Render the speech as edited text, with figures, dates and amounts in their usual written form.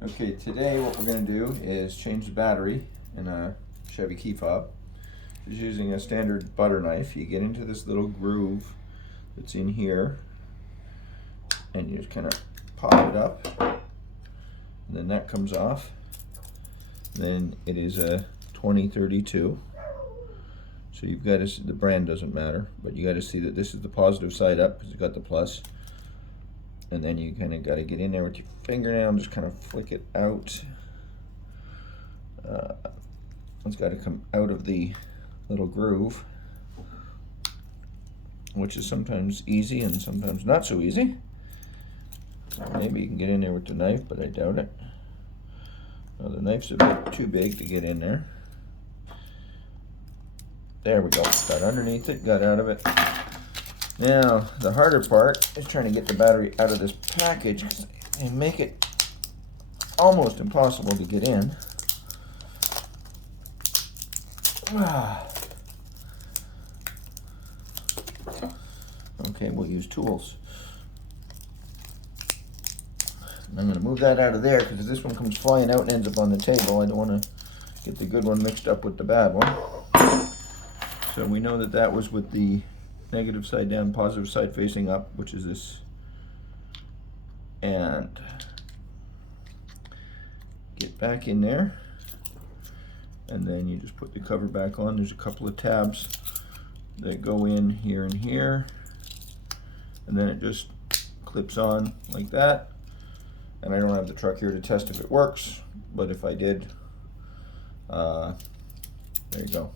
Okay, today what we're going to do is change the battery in a Chevy key fob. Just using a standard butter knife, you get into this little groove that's in here and you just kind of pop it up, and then that comes off. Then it is a 2032. So you've got to see, the brand doesn't matter, but you got to see that this is the positive side up because it's got the plus. And then you kind of got to get in there with your fingernail and just kind of flick it out. It's got to come out of the little groove, which is sometimes easy and sometimes not so easy. So maybe you can get in there with the knife, but I doubt it. Well, the knife's a bit too big to get in there. There we go. Got underneath it, got out of it. Now, the harder part is trying to get the battery out of this package and make it almost impossible to get in. Okay, we'll use tools. I'm going to move that out of there because if this one comes flying out and ends up on the table, I don't want to get the good one mixed up with the bad one. So we know that that was with the negative side down, positive side facing up, which is this. And get back in there. And then you just put the cover back on. There's a couple of tabs that go in here and here. And then it just clips on like that. And I don't have the truck here to test if it works, but if I did, there you go.